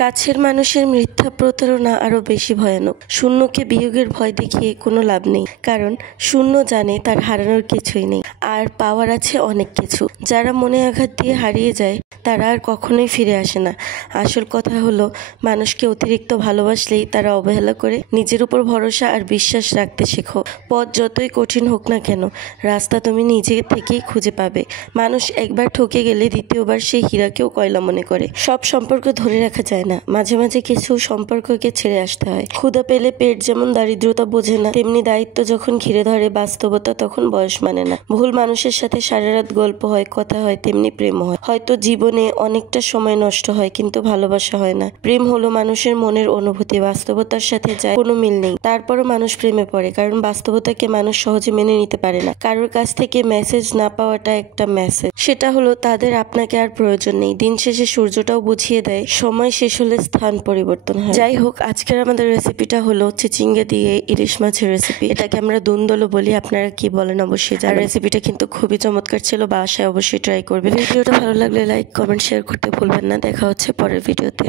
কাছের মানুষের মিথ্যা প্রতারণা আরও বেশি ভয়ানক। শূন্যকে বিয়োগের ভয় দেখিয়ে কোনো লাভ নেই, কারণ শূন্য জানে তার হারানোর কিছুই নেই, আর পাওয়ার আছে অনেক কিছু। যারা মনে আঘাত দিয়ে হারিয়ে যায় তারা আর কখনোই ফিরে আসে না। আসল কথা হলো, মানুষকে অতিরিক্ত ভালোবাসলেই তারা অবহেলা করে। নিজের উপর ভরসা আর বিশ্বাস রাখতে শেখো। পথ যতই কঠিন হোক না কেন, রাস্তা তুমি নিজে থেকেই খুঁজে পাবে। মানুষ একবার ঠকে গেলে দ্বিতীয়বার সেই হীরাকেও কয়লা মনে করে। সব সম্পর্ক ধরে রাখা যায় না, মাঝে মাঝে কিছু সম্পর্ককে ছেড়ে আসতে হয়। ক্ষুধা পেলে পেট যেমন দারিদ্রতা বোঝে না, তেমনি দায়িত্ব যখন ঘিরে ধরে বাস্তবতা তখন বয়স মানে না। ভুল মানুষের সাথে সারা রাত গল্প হয়, কথা হয়, তেমনি প্রেম হয়। হয়তো জীবনে অনেকটা সময় নষ্ট হয়, কিন্তু ভালোবাসা হয় না। প্রেম হলো মানুষের মনের অনুভূতি, বাস্তবতার সাথে যায় কোনো মিল নেই। তারপরও মানুষ প্রেমে পড়ে, কারণ বাস্তবতাকে মানুষ সহজে মেনে নিতে পারে না। কারোর কাছ থেকে মেসেজ না পাওয়াটা একটা মেসেজ, সেটা হলো তাদের আপনাকে আর প্রয়োজন নেই। দিন শেষে সূর্যটাও বুঝিয়ে দেয় সময় শেষ হলে স্থান পরিবর্তন হয়। যাই হোক, আজকের আমাদের রেসিপিটা হলো চিচিঙ্গা দিয়ে ইলিশ মাছের রেসিপি। এটাকে আমরা দুন্দলো বলি, আপনারা কি বলেন অবশ্যই জানাবেন। রেসিপিটা কিন্তু খুবই চমৎকার ছিল, বাসায় অবশ্যই ট্রাই করবেন। ভিডিওটা ভালো লাগলে লাইক, কমেন্ট, শেয়ার করতে ভুলবেন না। দেখা হচ্ছে পরের ভিডিওতে।